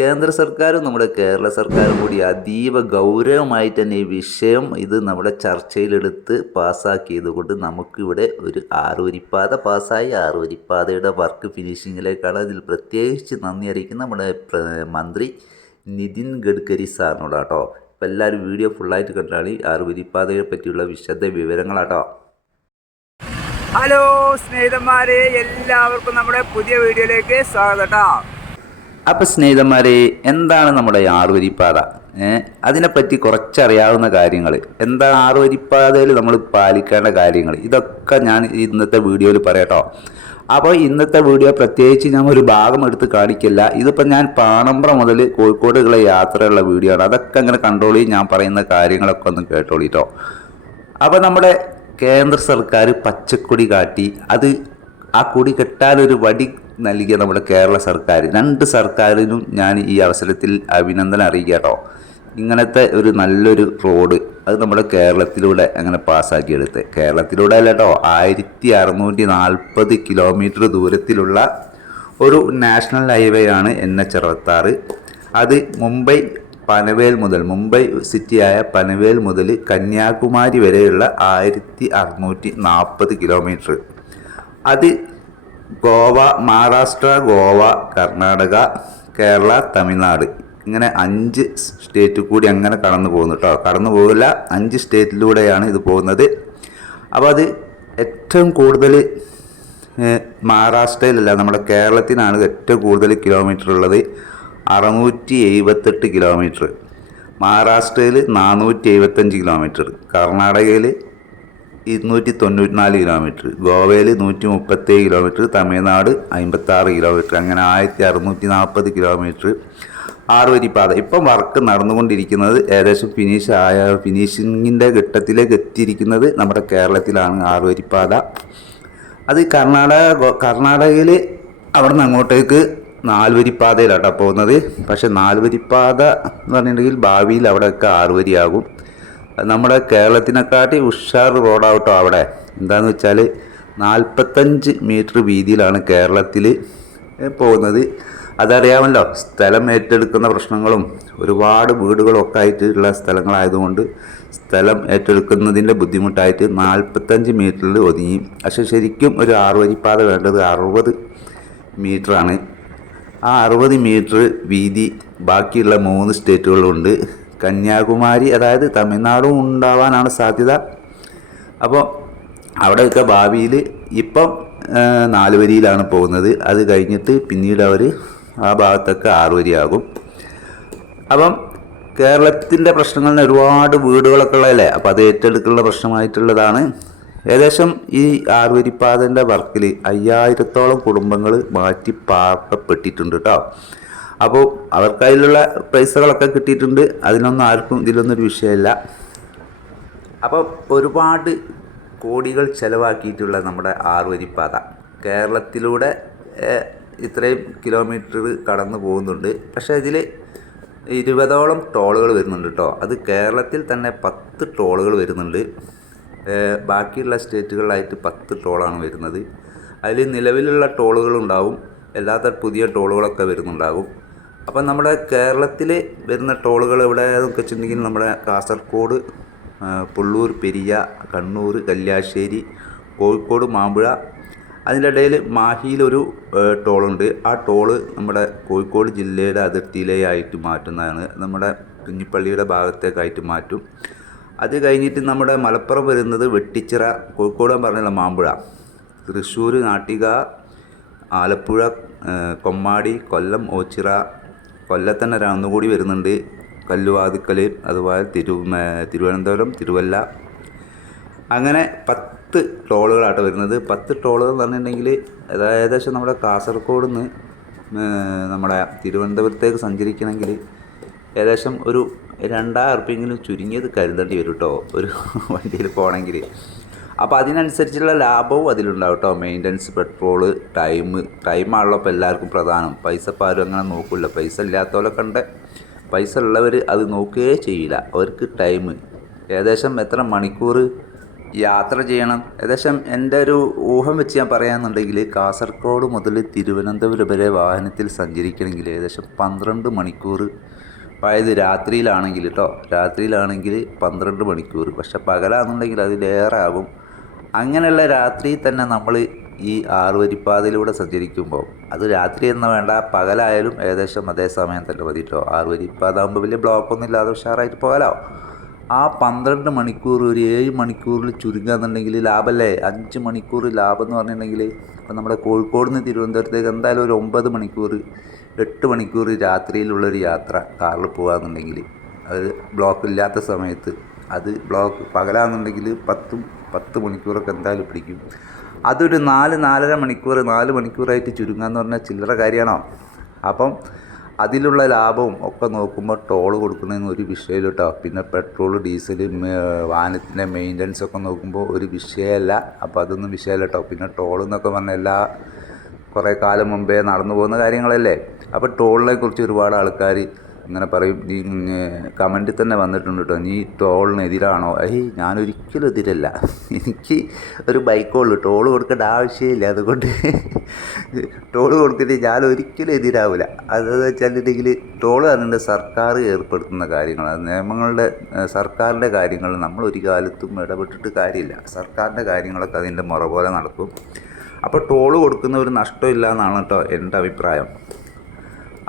കേന്ദ്ര സർക്കാരും നമ്മുടെ കേരള സർക്കാരും കൂടി അതീവ ഗൗരവമായി തന്നെ ഈ വിഷയം ഇത് നമ്മുടെ ചർച്ചയിലെടുത്ത് പാസ്സാക്കിയത് കൊണ്ട് നമുക്കിവിടെ ഒരു ആറുവരിപ്പാത പാസ്സായി. ആറുവരിപ്പാതയുടെ വർക്ക് ഫിനിഷിങ്ങിലേക്കാണ് ഇതിൽ പ്രത്യേകിച്ച് നന്ദി അറിയിക്കുന്ന നമ്മുടെ മന്ത്രി നിതിൻ ഗഡ്കരി സാറിനോട് കേട്ടോ അപ്പോൾ എല്ലാവരും വീഡിയോ ഫുള്ളായിട്ട് കണ്ടാണ് ആറുവരിപ്പാതയെ പറ്റിയുള്ള വിശദ വിവരങ്ങളാട്ടോ. ഹലോ സ്നേഹിതന്മാരെ എല്ലാവർക്കും നമ്മുടെ പുതിയ വീഡിയോയിലേക്ക് സ്വാഗതം കേട്ടോ അപ്പോൾ സ്നേഹിതന്മാരെ എന്താണ് നമ്മുടെ ആറുവരിപ്പാത അതിനെപ്പറ്റി കുറച്ചറിയാവുന്ന കാര്യങ്ങൾ എന്താ ആറുവരിപ്പാതയിൽ നമ്മൾ പാലിക്കേണ്ട കാര്യങ്ങൾ ഇതൊക്കെ ഞാൻ ഇന്നത്തെ വീഡിയോയിൽ പറയട്ടോ. അപ്പോൾ ഇന്നത്തെ വീഡിയോ പ്രത്യേകിച്ച് ഞാൻ ഒരു ഭാഗം എടുത്ത് കാണിക്കില്ല. ഇതിപ്പോൾ ഞാൻ പാണമ്പ്ര മുതൽ കോഴിക്കോടുള്ള യാത്രയുള്ള വീഡിയോ ആണ്. അതൊക്കെ അങ്ങനെ കണ്ടോളി ഞാൻ പറയുന്ന കാര്യങ്ങളൊക്കെ ഒന്ന് കേട്ടോളിട്ടോ. അപ്പോൾ നമ്മുടെ കേന്ദ്ര സർക്കാർ പച്ചക്കൊടി കാട്ടി അത് ആ കൊടി കെട്ടാനൊരു വടി നൽകിയ നമ്മുടെ കേരള സർക്കാർ രണ്ട് സർക്കാരിനും ഞാൻ ഈ അവസരത്തിൽ അഭിനന്ദനം അറിയിക്കുക ഇങ്ങനത്തെ ഒരു നല്ലൊരു റോഡ് അത് നമ്മുടെ കേരളത്തിലൂടെ അങ്ങനെ പാസ്സാക്കിയെടുത്ത് കേരളത്തിലൂടെ അല്ല കേട്ടോ ആയിരത്തി അറുന്നൂറ്റി നാൽപ്പത് കിലോമീറ്റർ ദൂരത്തിലുള്ള ഒരു നാഷണൽ ഹൈവേ ആണ് എൻ എച്ച് അറുപത്താറ്. അത് മുംബൈ പനവേൽ മുതൽ മുംബൈ സിറ്റിയായ പനവേൽ മുതൽ കന്യാകുമാരി വരെയുള്ള ആയിരത്തി അറുന്നൂറ്റി നാൽപ്പത് കിലോമീറ്റർ. അത് ഗോവ മഹാരാഷ്ട്ര ഗോവ കർണാടക കേരള തമിഴ്നാട്. ഇങ്ങനെ അഞ്ച് സ്റ്റേറ്റ് കൂടി അങ്ങനെ കടന്നു പോകുന്നു കേട്ടോ കടന്നു പോകില്ല. അഞ്ച് സ്റ്റേറ്റിലൂടെയാണ് ഇത് പോകുന്നത്. അപ്പോൾ അത് ഏറ്റവും കൂടുതൽ മഹാരാഷ്ട്രയിലല്ല നമ്മുടെ കേരളത്തിനാണ് ഏറ്റവും കൂടുതൽ കിലോമീറ്റർ ഉള്ളത്. അറുന്നൂറ്റി എഴുപത്തെട്ട് കിലോമീറ്റർ. മഹാരാഷ്ട്രയിൽ നാനൂറ്റി എഴുപത്തഞ്ച് കിലോമീറ്റർ. കർണാടകയിൽ ഇരുന്നൂറ്റി തൊണ്ണൂറ്റിനാല് കിലോമീറ്റർ ഗോവയിൽ നൂറ്റി മുപ്പത്തേഴ് കിലോമീറ്റർ തമിഴ്നാട് അമ്പത്താറ് കിലോമീറ്റർ അങ്ങനെ ആയിരത്തി അറുന്നൂറ്റി നാൽപ്പത് കിലോമീറ്റർ ആറുവരിപ്പാത. ഇപ്പം വർക്ക് നടന്നുകൊണ്ടിരിക്കുന്നത് ഏകദേശം ഫിനിഷ് ആയ ഫിനിഷിങ്ങിന്റെ ഘട്ടത്തിലേക്ക് എത്തിയിരിക്കുന്നത് നമ്മുടെ കേരളത്തിലാണ് ആറുവരിപ്പാത. അത് കർണാടക കർണാടകയിൽ അവിടെ നിന്ന് അങ്ങോട്ടേക്ക് നാലുവരിപ്പാതയിലാട്ടോ പോകുന്നത്. പക്ഷെ നാലുവരിപ്പാത എന്ന് പറഞ്ഞിട്ടുണ്ടെങ്കിൽ ഭാവിയിൽ അവിടെയൊക്കെ ആറുവരിയാകും. നമ്മുടെ കേരളത്തിനെക്കാട്ടി ഉഷാർ റോഡാവട്ടോ അവിടെ. എന്താന്ന് വെച്ചാൽ നാൽപ്പത്തഞ്ച് മീറ്റർ വീതിയിലാണ് കേരളത്തിൽ പോകുന്നത്. അതറിയാമല്ലോ സ്ഥലം ഏറ്റെടുക്കുന്ന പ്രശ്നങ്ങളും ഒരുപാട് വീടുകളും ഒക്കെ ആയിട്ടുള്ള സ്ഥലങ്ങളായതുകൊണ്ട് സ്ഥലം ഏറ്റെടുക്കുന്നതിന്റെ ബുദ്ധിമുട്ടായിട്ട് നാൽപ്പത്തഞ്ച് മീറ്ററിൽ ഒതുങ്ങി. പക്ഷെ ശരിക്കും ഒരു ആറുവരിപ്പാത വേണ്ടത് അറുപത് മീറ്ററാണ്. ആ അറുപത് മീറ്റർ വീതി ബാക്കിയുള്ള മൂന്ന് സ്റ്റേറ്റുകളുണ്ട്. കന്യാകുമാരി അതായത് തമിഴ്നാടും ഉണ്ടാവാനാണ് സാധ്യത. അപ്പോൾ അവിടെയൊക്കെ ഭാവിയിൽ ഇപ്പം നാല് വരിയിലാണ് പോകുന്നത്. അത് കഴിഞ്ഞിട്ട് പിന്നീട് അവർ ആ ഭാഗത്തൊക്കെ ആറ് വരിയാകും. അപ്പം കേരളത്തിന്റെ പ്രശ്നങ്ങളിൽ ഒരുപാട് വീടുകളൊക്കെ ഉള്ളതല്ലേ? അപ്പോൾ അത് ഏറ്റെടുക്കുന്ന പ്രശ്നമായിട്ടുള്ളതാണ്. ഏകദേശം ഈ ആറുവരിപ്പാതന്റെ വർക്കിൽ അയ്യായിരത്തോളം കുടുംബങ്ങൾ മാറ്റി പാർക്കപ്പെട്ടിട്ടുണ്ട് കേട്ടോ. അപ്പോൾ അവർക്ക് അതിലുള്ള പൈസകളൊക്കെ കിട്ടിയിട്ടുണ്ട്. അതിനൊന്നും ആർക്കും ഇതിലൊന്നും ഒരു വിഷയമില്ല. അപ്പോൾ ഒരുപാട് കോടികൾ ചിലവാക്കിയിട്ടുള്ള നമ്മുടെ ആറുവരിപ്പാത. കേരളത്തിലൂടെ ഇത്രയും കിലോമീറ്റർ കടന്നു പോകുന്നുണ്ട്. പക്ഷേ ഇതിൽ ഇരുപതോളം ടോളുകൾ വരുന്നുണ്ട് കേട്ടോ അത് കേരളത്തിൽ തന്നെ പത്ത് ടോളുകൾ വരുന്നുണ്ട്. ബാക്കിയുള്ള സ്റ്റേറ്റുകളിലായിട്ട് പത്ത് ടോളാണ് വരുന്നത്. അതിൽ നിലവിലുള്ള ടോളുകളുണ്ടാവും. അല്ലാത്ത പുതിയ ടോളുകളൊക്കെ വരുന്നുണ്ടാകും അപ്പം നമ്മുടെ കേരളത്തിൽ വരുന്ന ടോളുകൾ എവിടെ എന്നൊക്കെ വെച്ചിട്ടുണ്ടെങ്കിൽ നമ്മുടെ കാസർഗോഡ് പുള്ളൂർ പെരിയ കണ്ണൂർ കല്യാശ്ശേരി കോഴിക്കോട് മാമ്പുഴ അതിന്റെ ഇടയിൽ മാഹിയിലൊരു ടോളുണ്ട്. ആ ടോൾ നമ്മുടെ കോഴിക്കോട് ജില്ലയുടെ അതിർത്തിയിലേയായിട്ട് മാറ്റുന്നതാണ്. നമ്മുടെ കുഞ്ഞിപ്പള്ളിയുടെ ഭാഗത്തേക്കായിട്ട് മാറ്റും. അത് കഴിഞ്ഞിട്ട് നമ്മുടെ മലപ്പുറം വരുന്നത് വെട്ടിച്ചിറ കോഴിക്കോട് പറഞ്ഞുള്ള മാമ്പുഴ. തൃശ്ശൂർ നാട്ടിക ആലപ്പുഴ കൊമ്മാടി കൊല്ലം ഓച്ചിറ കൊല്ലത്തന്നെ തന്നെ ഒന്നുകൂടി വരുന്നുണ്ട്. കല്ലുവാതുക്കൽ അതുപോലെ തിരു തിരുവനന്തപുരം തിരുവല്ല. അങ്ങനെ പത്ത് ടോളുകളാട്ടോ വരുന്നത്. പത്ത് ടോളുകൾ പറഞ്ഞിട്ടുണ്ടെങ്കിൽ ഏകദേശം നമ്മുടെ കാസർഗോഡ് നിന്ന് നമ്മുടെ തിരുവനന്തപുരത്തേക്ക് സഞ്ചരിക്കണമെങ്കിൽ ഏകദേശം ഒരു രണ്ടായിരം ഉറുപ്പ്യെങ്കിലും ചുരുങ്ങിയത് കരുതേണ്ടി വരും കേട്ടോ ഒരു വണ്ടിയിൽ പോകണമെങ്കിൽ. അപ്പോൾ അതിനനുസരിച്ചുള്ള ലാഭവും അതിലുണ്ടാവും കേട്ടോ മെയിന്റനൻസ് പെട്രോൾ ടൈം ടൈമാണല്ലോ ഇപ്പോൾ എല്ലാവർക്കും പ്രധാനം. പൈസ ഇപ്പോൾ ആരും അങ്ങനെ നോക്കില്ല പൈസ ഇല്ലാത്തവരെ കണ്ട് പൈസ ഉള്ളവർ അത് നോക്കുകയേ ചെയ്യില്ല. അവർക്ക് ടൈം ഏകദേശം എത്ര മണിക്കൂർ യാത്ര ചെയ്യണം? ഏകദേശം എന്റെ ഒരു ഊഹം വെച്ച് ഞാൻ പറയാമെന്നുണ്ടെങ്കിൽ കാസർഗോഡ് മുതൽ തിരുവനന്തപുരം വരെ വാഹനത്തിൽ സഞ്ചരിക്കണമെങ്കിൽ ഏകദേശം പന്ത്രണ്ട് മണിക്കൂർ. അതായത് രാത്രിയിലാണെങ്കിൽ കേട്ടോ രാത്രിയിലാണെങ്കിൽ പന്ത്രണ്ട് മണിക്കൂർ. പക്ഷെ പകലാണെന്നുണ്ടെങ്കിൽ അതിലേറെ ആകും. അങ്ങനെയുള്ള രാത്രി തന്നെ നമ്മൾ ഈ ആറുവരിപ്പാതയിലൂടെ സഞ്ചരിക്കുമ്പോൾ അത് രാത്രി എന്ന് വേണ്ട പകലായാലും ഏകദേശം അതേ സമയം തന്നെ മതി കേട്ടോ ആറുവരിപ്പാത ആകുമ്പോൾ വലിയ ബ്ലോക്കൊന്നും ഇല്ലാതെ ഉഷാറായിട്ട് പോകാലോ. ആ പന്ത്രണ്ട് മണിക്കൂർ ഒരു ഏഴ് മണിക്കൂറിൽ ചുരുങ്ങുക എന്നുണ്ടെങ്കിൽ ലാഭമല്ലേ? അഞ്ച് മണിക്കൂർ ലാഭം എന്ന് പറഞ്ഞിട്ടുണ്ടെങ്കിൽ ഇപ്പം നമ്മുടെ കോഴിക്കോട് നിന്ന് തിരുവനന്തപുരത്തേക്ക് എന്തായാലും ഒരു ഒമ്പത് മണിക്കൂർ എട്ട് മണിക്കൂർ രാത്രിയിലുള്ളൊരു യാത്ര കാറിൽ പോകുക എന്നുണ്ടെങ്കിൽ അത് ബ്ലോക്ക് ഇല്ലാത്ത സമയത്ത് അത് ബ്ലോക്ക് പകലാണെന്നുണ്ടെങ്കിൽ പത്തും പത്ത് മണിക്കൂറൊക്കെ എന്തായാലും പിടിക്കും. അതൊരു നാല് നാലര മണിക്കൂർ നാല് മണിക്കൂറായിട്ട് ചുരുങ്ങുക എന്ന് പറഞ്ഞാൽ ചില്ലറ കാര്യമാണോ? അപ്പം അതിലുള്ള ലാഭവും ഒക്കെ നോക്കുമ്പോൾ ടോൾ കൊടുക്കുന്നതിന് ഒരു വിഷയമില്ല കേട്ടോ പിന്നെ പെട്രോൾ ഡീസൽ വാഹനത്തിന്റെ മെയിന്റനൻസ് ഒക്കെ നോക്കുമ്പോൾ ഒരു വിഷയമല്ല. അപ്പോൾ അതൊന്നും വിഷയമല്ല കേട്ടോ പിന്നെ ടോൾ എന്നൊക്കെ പറഞ്ഞാൽ എല്ലാ കുറേ കാലം മുമ്പേ നടന്നു പോകുന്ന കാര്യങ്ങളല്ലേ? അപ്പോൾ ടോളിനെ കുറിച്ച് ഒരുപാട് ആൾക്കാർ ഇങ്ങനെ പറയും. നീ കമന്റിൽ തന്നെ വന്നിട്ടുണ്ട് കേട്ടോ നീ ടോളിന് എതിരാണോ ഏയ് ഞാനൊരിക്കലും എതിരല്ല. എനിക്ക് ഒരു ബൈക്കുള്ളൂ ടോൾ കൊടുക്കേണ്ട ആവശ്യമില്ല. അതുകൊണ്ട് ടോൾ കൊടുത്തിട്ട് ഞാൻ ഒരിക്കലും എതിരാവില്ല അതെന്ന് വെച്ചിട്ടുണ്ടെങ്കിൽ ടോൾ പറഞ്ഞിട്ട് സർക്കാർ ഏർപ്പെടുത്തുന്ന കാര്യങ്ങളാണ് നിയമങ്ങളുടെ സർക്കാരിന്റെ കാര്യങ്ങൾ നമ്മൾ ഒരു കാലത്തും ഇടപെട്ടിട്ട് കാര്യമില്ല. സർക്കാരിന്റെ കാര്യങ്ങളൊക്കെ അതിന്റെ മുറ പോലെ നടക്കും. അപ്പോൾ ടോൾ കൊടുക്കുന്ന ഒരു നഷ്ടമില്ല എന്നാണ് കേട്ടോ എന്റെ അഭിപ്രായം.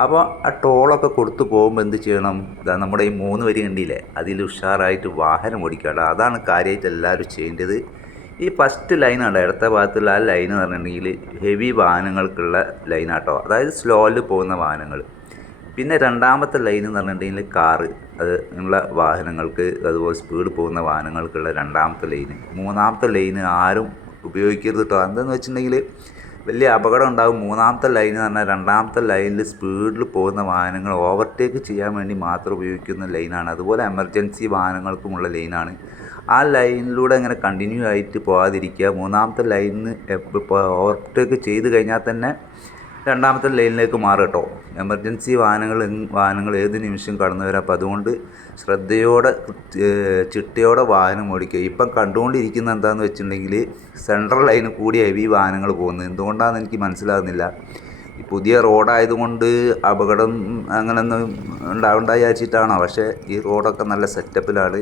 അപ്പോൾ ആ ടോളൊക്കെ കൊടുത്തു പോകുമ്പോൾ എന്ത് ചെയ്യണം? ഇതാ നമ്മുടെ ഈ മൂന്ന് വരി കണ്ടില്ലേ? അതിൽ ഉഷാറായിട്ട് വാഹനം ഓടിക്കാട്ടോ അതാണ് കാര്യമായിട്ട് എല്ലാവരും ചെയ്യേണ്ടത്. ഈ ഫസ്റ്റ് ലൈനാണ് ഇടത്തെ ഭാഗത്തുള്ള ആ ലൈൻ എന്ന് പറഞ്ഞിട്ടുണ്ടെങ്കിൽ ഹെവി വാഹനങ്ങൾക്കുള്ള ലൈനാട്ടോ അതായത് സ്ലോയിൽ പോകുന്ന വാഹനങ്ങൾ. പിന്നെ രണ്ടാമത്തെ ലൈൻ എന്ന് പറഞ്ഞിട്ടുണ്ടെങ്കിൽ കാറ് അത് ഉള്ള വാഹനങ്ങൾക്ക് അതുപോലെ സ്പീഡ് പോകുന്ന വാഹനങ്ങൾക്കുള്ള രണ്ടാമത്തെ ലൈന് മൂന്നാമത്തെ ലൈന് ആരും ഉപയോഗിക്കരുത് കേട്ടോ. എന്താണെന്ന് വെച്ചിട്ടുണ്ടെങ്കിൽ വലിയ അപകടം ഉണ്ടാകും. മൂന്നാമത്തെ ലൈൻ എന്ന് പറഞ്ഞാൽ രണ്ടാമത്തെ ലൈനിൽ സ്പീഡിൽ പോകുന്ന വാഹനങ്ങൾ ഓവർടേക്ക് ചെയ്യാൻ വേണ്ടി മാത്രം ഉപയോഗിക്കുന്ന ലൈനാണ് അതുപോലെ എമർജൻസി വാഹനങ്ങൾക്കുമുള്ള ലൈനാണ് ആ ലൈനിലൂടെ അങ്ങനെ കണ്ടിന്യൂ ആയിട്ട് പോകാതിരിക്കുക. മൂന്നാമത്തെ ലൈനിൽ ഓവർടേക്ക് ചെയ്ത് കഴിഞ്ഞാൽ തന്നെ രണ്ടാമത്തെ ലൈനിലേക്ക് മാറും കേട്ടോ. എമർജൻസി വാഹനങ്ങൾ വാഹനങ്ങൾ ഏത് നിമിഷം കടന്നു വരാം അപ്പോൾ അതുകൊണ്ട് ശ്രദ്ധയോടെ ചിട്ടയോടെ വാഹനം ഓടിക്കുക. ഇപ്പം കണ്ടുകൊണ്ടിരിക്കുന്ന എന്താണെന്ന് വെച്ചിട്ടുണ്ടെങ്കിൽ സെൻട്രൽ ലൈന് കൂടി ഹെവി വാഹനങ്ങൾ പോകുന്നത്. എന്തുകൊണ്ടാണെന്ന് എനിക്ക് മനസ്സിലാകുന്നില്ല. പുതിയ റോഡായതുകൊണ്ട് അപകടം അങ്ങനെയൊന്നും ഉണ്ടാവണ്ട വിചാരിച്ചിട്ടാണോ? പക്ഷേ ഈ റോഡൊക്കെ നല്ല സെറ്റപ്പിലാണ്.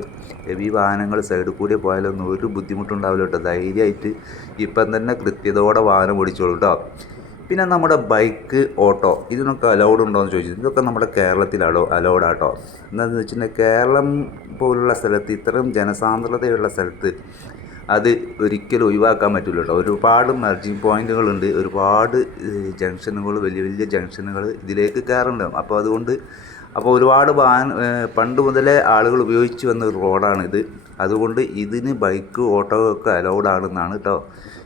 ഹെവി വാഹനങ്ങൾ സൈഡിൽ കൂടി പോയാലൊന്നും ഒരു ബുദ്ധിമുട്ടുണ്ടാവില്ല കേട്ടോ. ധൈര്യമായിട്ട് ഇപ്പം തന്നെ കൃത്യതയോടെ വാഹനം ഓടിച്ചോളൂ കേട്ടോ. പിന്നെ നമ്മുടെ ബൈക്ക് ഓട്ടോ ഇതിനൊക്കെ അലൗഡ് ഉണ്ടോ എന്ന് ചോദിച്ചു ഇതൊക്കെ നമ്മുടെ കേരളത്തിൽ അലോ അലൗഡ് ആട്ടോ. എന്താണെന്ന് വെച്ചിട്ടുണ്ടെങ്കിൽ കേരളം പോലുള്ള സ്ഥലത്ത് ഇത്രയും ജനസാന്ദ്രതയുള്ള സ്ഥലത്ത് അത് ഒരിക്കലും ഒഴിവാക്കാൻ പറ്റില്ല കേട്ടോ ഒരുപാട് മെർജിങ് പോയിന്റുകളുണ്ട് ഒരുപാട് ജംഗ്ഷനുകൾ വലിയ വലിയ ജംഗ്ഷനുകൾ ഇതിലേക്ക് കയറുന്നുണ്ട് അപ്പോൾ അതുകൊണ്ട് അപ്പോൾ ഒരുപാട് വാഹന പണ്ട് മുതലേ ആളുകൾ ഉപയോഗിച്ച് വന്ന റോഡാണിത് അതുകൊണ്ട് ഇതിന് ബൈക്ക് ഓട്ടോ ഒക്കെ അലൗഡ് ആണെന്നാണ് കേട്ടോ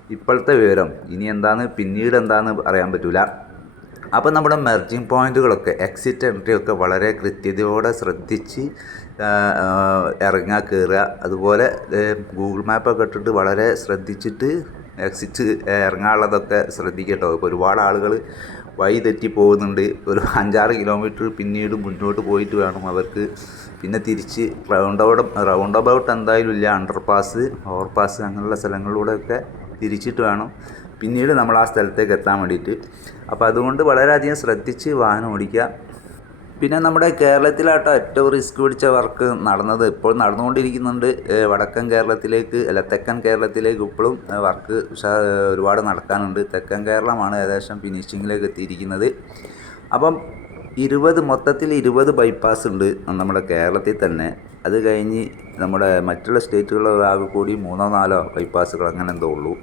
ഇപ്പോഴത്തെ വിവരം ഇനി എന്താണ് പിന്നീട് എന്താണ് അറിയാൻ പറ്റില്ല അപ്പോൾ നമ്മുടെ മെർജിങ് പോയിന്റുകളൊക്കെ എക്സിറ്റ് എൻട്രി ഒക്കെ വളരെ കൃത്യതയോടെ ശ്രദ്ധിച്ച് ഇറങ്ങുക കയറുക അതുപോലെ ഗൂഗിൾ മാപ്പൊക്കെ ഇട്ടിട്ട് വളരെ ശ്രദ്ധിച്ചിട്ട് എക്സിറ്റ് ഇറങ്ങാനുള്ളതൊക്കെ ശ്രദ്ധിക്കട്ടോ. ഇപ്പോൾ ഒരുപാട് ആളുകൾ വഴി തെറ്റി പോകുന്നുണ്ട്. ഒരു അഞ്ചാറ് കിലോമീറ്റർ പിന്നീട് മുന്നോട്ട് പോയിട്ട് വേണം അവർക്ക്. പിന്നെ തിരിച്ച് റൗണ്ട് അബൌട്ട് റൗണ്ട് അബൌട്ട് എന്തായാലും ഇല്ല. അണ്ടർ പാസ് ഓവർ പാസ് അങ്ങനെയുള്ള സ്ഥലങ്ങളിലൂടെയൊക്കെ തിരിച്ചിട്ട് വേണം. പിന്നീട് നമ്മൾ ആ സ്ഥലത്തേക്ക് എത്താൻ വേണ്ടിയിട്ട്. അപ്പോൾ അതുകൊണ്ട് വളരെയധികം ശ്രദ്ധിച്ച് വാഹനം ഓടിക്കുക. പിന്നെ നമ്മുടെ കേരളത്തിലാട്ടോ ഏറ്റവും റിസ്ക് പിടിച്ച വർക്ക് നടന്നത്. ഇപ്പോൾ നടന്നുകൊണ്ടിരിക്കുന്നുണ്ട്. വടക്കൻ കേരളത്തിലേക്ക് അല്ല തെക്കൻ കേരളത്തിലേക്ക് ഇപ്പോഴും വർക്ക് ഒരുപാട് നടക്കാനുണ്ട്. തെക്കൻ കേരളമാണ് ഏകദേശം ഫിനിഷിങ്ങിലേക്ക് എത്തിയിരിക്കുന്നത്. അപ്പം ഇരുപത് മൊത്തത്തിൽ ഇരുപത് ബൈപ്പാസ് ഉണ്ട് നമ്മുടെ കേരളത്തിൽ തന്നെ. അത് കഴിഞ്ഞ് നമ്മുടെ മറ്റുള്ള സ്റ്റേറ്റുകളിൽ ആകെ കൂടി മൂന്നോ നാലോ ബൈപ്പാസുകൾ അങ്ങനെ എന്തോ ഉള്ളൂ.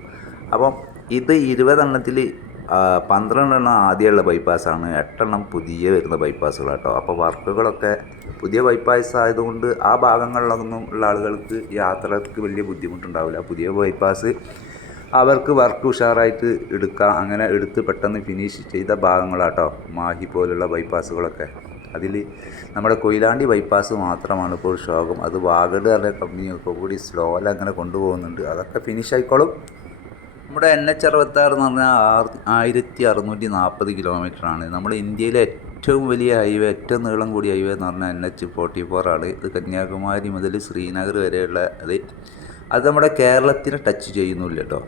അപ്പം ഇത് ഇരുപതെണ്ണത്തിൽ പന്ത്രണ്ടെണ്ണം ആദ്യമുള്ള ബൈപ്പാസാണ്. എട്ടെണ്ണം പുതിയ വരുന്ന ബൈപ്പാസുകൾ കേട്ടോ. അപ്പോൾ വർക്കുകളൊക്കെ പുതിയ ബൈപ്പാസ് ആയതുകൊണ്ട് ആ ഭാഗങ്ങളിലൊന്നും ഉള്ള ആളുകൾക്ക് യാത്രയ്ക്ക് വലിയ ബുദ്ധിമുട്ടുണ്ടാവില്ല. പുതിയ ബൈപ്പാസ് അവർക്ക് വർക്ക് ഉഷാറായിട്ട് എടുക്കാം. അങ്ങനെ എടുത്ത് പെട്ടെന്ന് ഫിനിഷ് ചെയ്ത ഭാഗങ്ങളാട്ടോ മാഹി പോലുള്ള ബൈപ്പാസുകളൊക്കെ. അതിൽ നമ്മുടെ കൊയിലാണ്ടി ബൈപ്പാസ് മാത്രമാണ് ഇപ്പോൾ ശോകം. അത് വാഗഡ് പറഞ്ഞ കമ്പനി ഇപ്പോൾ കൂടി സ്ലോയിൽ അങ്ങനെ കൊണ്ടുപോകുന്നുണ്ട്. അതൊക്കെ ഫിനിഷ് ആയിക്കോളും. നമ്മുടെ എൻ എച്ച് അറുപത്താറ് എന്ന് പറഞ്ഞാൽ ആറ് ആയിരത്തി അറുന്നൂറ്റി നാൽപ്പത് കിലോമീറ്ററാണ് നമ്മുടെ ഇന്ത്യയിലെ ഏറ്റവും വലിയ ഹൈവേ ഏറ്റവും നീളം കൂടിയ ഹൈവേ എന്ന് പറഞ്ഞാൽ എൻ എച്ച് ഫോർട്ടി ഫോർ ആണ്. ഇത് കന്യാകുമാരി മുതൽ ശ്രീനഗർ വരെയുള്ള അത്. അത് നമ്മുടെ കേരളത്തിനെ ടച്ച് ചെയ്യുന്നില്ല കേട്ടോ.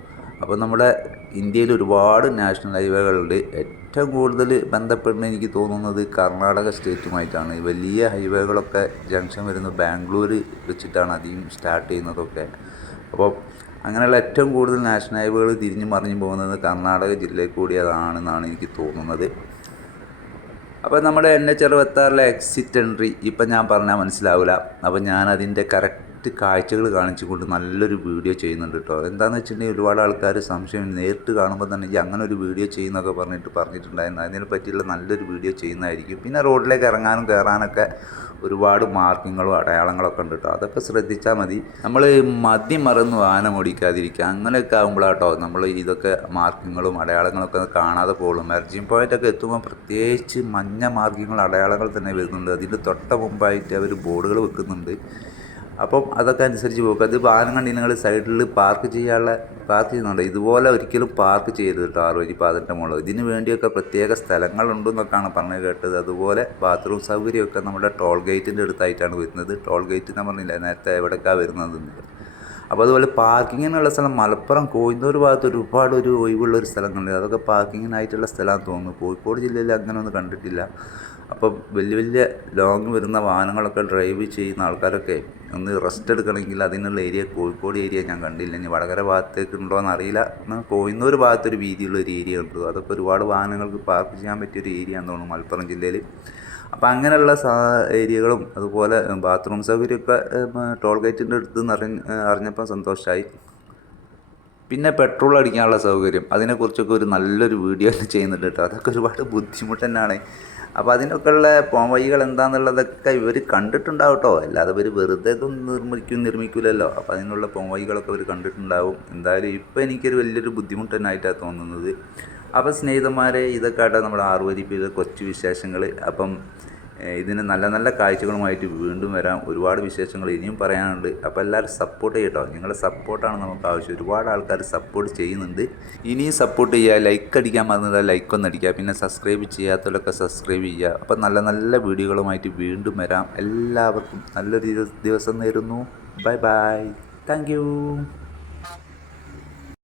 അപ്പോൾ നമ്മുടെ ഇന്ത്യയിൽ ഒരുപാട് നാഷണൽ ഹൈവേകളുണ്ട്. ഏറ്റവും കൂടുതൽ ബന്ധപ്പെടുന്ന എനിക്ക് തോന്നുന്നത് കർണാടക സ്റ്റേറ്റുമായിട്ടാണ്. വലിയ ഹൈവേകളൊക്കെ ജംഗ്ഷൻ വരുന്ന ബാംഗ്ലൂർ വെച്ചിട്ടാണ് അധികം സ്റ്റാർട്ട് ചെയ്യുന്നതൊക്കെ. അപ്പോൾ അങ്ങനെയുള്ള ഏറ്റവും കൂടുതൽ നാഷണൽ ഹൈവേകൾ തിരിഞ്ഞു മറിഞ്ഞു പോകുന്നത് കർണാടക ജില്ലയിൽ കൂടിയതാണെന്നാണ് എനിക്ക് തോന്നുന്നത്. അപ്പോൾ നമ്മുടെ എൻ എച്ച് അറുപത്താറിലെ എക്സിറ്റ് എൻട്രി ഇപ്പം ഞാൻ പറഞ്ഞാൽ മനസ്സിലാവില്ല. അപ്പോൾ ഞാൻ അതിന്റെ കറക്റ്റ് കാഴ്ചകൾ കാണിച്ചുകൊണ്ട് നല്ലൊരു വീഡിയോ ചെയ്യുന്നുണ്ട് കേട്ടോ. എന്താണെന്ന് വെച്ചിട്ടുണ്ടെങ്കിൽ ഒരുപാട് ആൾക്കാർ സംശയം നേരിട്ട് കാണുമ്പോൾ തന്നെ ഈ അങ്ങനെ ഒരു വീഡിയോ ചെയ്യുന്നൊക്കെ പറഞ്ഞിട്ട് പറഞ്ഞിട്ടുണ്ടായിരുന്നു. അതിനെ പറ്റിയുള്ള നല്ലൊരു വീഡിയോ ചെയ്യുന്നതായിരിക്കും. പിന്നെ റോഡിലേക്ക് ഇറങ്ങാനും കയറാനൊക്കെ ഒരുപാട് മാർക്കിങ്ങളും അടയാളങ്ങളൊക്കെ ഉണ്ട് കേട്ടോ. അതൊക്കെ ശ്രദ്ധിച്ചാൽ മതി. നമ്മൾ മതി മറന്ന് വാഹനം ഓടിക്കാതിരിക്കുക അങ്ങനെയൊക്കെ ആകുമ്പോഴാട്ടോ നമ്മൾ ഇതൊക്കെ മാർക്കിങ്ങളും അടയാളങ്ങളൊക്കെ കാണാതെ പോകുള്ളൂ. മെർജിങ് പോയിന്റൊക്കെ എത്തുമ്പോൾ പ്രത്യേകിച്ച് മഞ്ഞ മാർക്കിങ്ങൾ അടയാളങ്ങൾ തന്നെ വരുന്നുണ്ട്. അതിന്റെ തൊട്ട മുമ്പായിട്ട് അവർ ബോർഡുകൾ വെക്കുന്നുണ്ട്. അപ്പം അതൊക്കെ അനുസരിച്ച് പോകുക. അത് വാഹനം നിങ്ങൾ സൈഡിൽ പാർക്ക് ചെയ്യാനുള്ള പാർക്ക് ചെയ്യുന്നുണ്ട്. ഇതുപോലെ ഒരിക്കലും പാർക്ക് ചെയ്യരുത് കേട്ടോ ആറ് വഴി പാതിന്റെ മുകളിൽ ഇതിന് വേണ്ടിയൊക്കെ പ്രത്യേക സ്ഥലങ്ങളുണ്ടെന്നൊക്കെയാണ് പറഞ്ഞു കേട്ടത്. അതുപോലെ ബാത്റൂം സൗകര്യമൊക്കെ നമ്മുടെ ടോൾ ഗേറ്റിന്റെ അടുത്തായിട്ടാണ് വരുന്നത്. ടോൾ ഗേറ്റ് എന്ന് പറഞ്ഞില്ല നേരത്തെ എവിടേക്കാണ് വരുന്നത് അപ്പോൾ അതുപോലെ പാർക്കിങ്ങിനുള്ള സ്ഥലം മലപ്പുറം കോയമ്പത്തൂർ ഭാഗത്ത് ഒരുപാട് ഒരു ഒഴിവുള്ള ഒരു സ്ഥലങ്ങളുണ്ട്. അതൊക്കെ പാർക്കിങ്ങിനായിട്ടുള്ള സ്ഥലമാണെന്ന് തോന്നുന്നു. കോഴിക്കോട് ജില്ലയിൽ അങ്ങനെ ഒന്നും കണ്ടിട്ടില്ല. അപ്പം വലിയ വലിയ ലോങ് വരുന്ന വാഹനങ്ങളൊക്കെ ഡ്രൈവ് ചെയ്യുന്ന ആൾക്കാരൊക്കെ ഒന്ന് റെസ്റ്റ് എടുക്കണമെങ്കിൽ അതിനുള്ള ഏരിയ കോഴിക്കോട് ഏരിയ ഞാൻ കണ്ടില്ല. ഇനി വടകര ഭാഗത്തേക്ക് ഉണ്ടോ എന്ന് അറിയില്ല എന്നാൽ കോയന്നൂർ ഭാഗത്തൊരു വീതിയുള്ള ഒരു ഏരിയ ഉണ്ട്. അതൊക്കെ ഒരുപാട് വാഹനങ്ങൾക്ക് പാർക്ക് ചെയ്യാൻ പറ്റിയ ഒരു ഏരിയ എന്ന് തോന്നുന്നു മലപ്പുറം ജില്ലയിൽ അപ്പോൾ അങ്ങനെയുള്ള സാ ഏരിയകളും അതുപോലെ ബാത്റൂം സൗകര്യമൊക്കെ ടോൾ ഗേറ്റിന്റെ അടുത്ത് നിന്ന് അറിഞ്ഞ് അറിഞ്ഞപ്പോൾ സന്തോഷമായി പിന്നെ പെട്രോൾ അടിക്കാനുള്ള സൗകര്യം. അതിനെക്കുറിച്ചൊക്കെ ഒരു നല്ലൊരു വീഡിയോ ചെയ്യുന്നുണ്ട് കേട്ടോ. അതൊക്കെ ഒരുപാട് ബുദ്ധിമുട്ട് തന്നെയാണ് അപ്പോൾ അതിനൊക്കെ ഉള്ള പോംവഴികൾ എന്താണെന്നുള്ളതൊക്കെ ഇവർ കണ്ടിട്ടുണ്ടാവും കേട്ടോ. അല്ലാതെ ഇവർ വെറുതെ ഇതൊന്നും നിർമ്മിക്കും നിർമ്മിക്കില്ലല്ലോ അപ്പോൾ അതിനുള്ള പോംവഴികളൊക്കെ ഇവർ കണ്ടിട്ടുണ്ടാവും. എന്തായാലും ഇപ്പോൾ എനിക്കൊരു വലിയൊരു ബുദ്ധിമുട്ട് തന്നെ ആയിട്ടാണ് തോന്നുന്നത്. അപ്പോൾ സ്നേഹിതന്മാരെ ഇതൊക്കെ ആട്ടോ നമ്മുടെ ആറുവരിപ്പിലെ കൊച്ചു വിശേഷങ്ങൾ അപ്പം ഇതിന് നല്ല നല്ല കാഴ്ചകളുമായിട്ട് വീണ്ടും വരാം. ഒരുപാട് വിശേഷങ്ങൾ ഇനിയും പറയാനുണ്ട്. അപ്പോൾ എല്ലാവരും സപ്പോർട്ട് ചെയ്യട്ടോ നിങ്ങളുടെ സപ്പോർട്ടാണ് നമുക്ക് ആവശ്യം. ഒരുപാട് ആൾക്കാർ സപ്പോർട്ട് ചെയ്യുന്നുണ്ട്. ഇനിയും സപ്പോർട്ട് ചെയ്യുക ലൈക്ക് അടിക്കാൻ മറന്നില്ല ലൈക്ക് ഒന്ന് അടിക്കുക പിന്നെ സബ്സ്ക്രൈബ് ചെയ്യാത്തവരൊക്കെ സബ്സ്ക്രൈബ് ചെയ്യുക അപ്പോൾ നല്ല നല്ല വീഡിയോകളുമായിട്ട് വീണ്ടും വരാം. എല്ലാവർക്കും നല്ലൊരു ദിവസം നേരുന്നു. Bye bye thank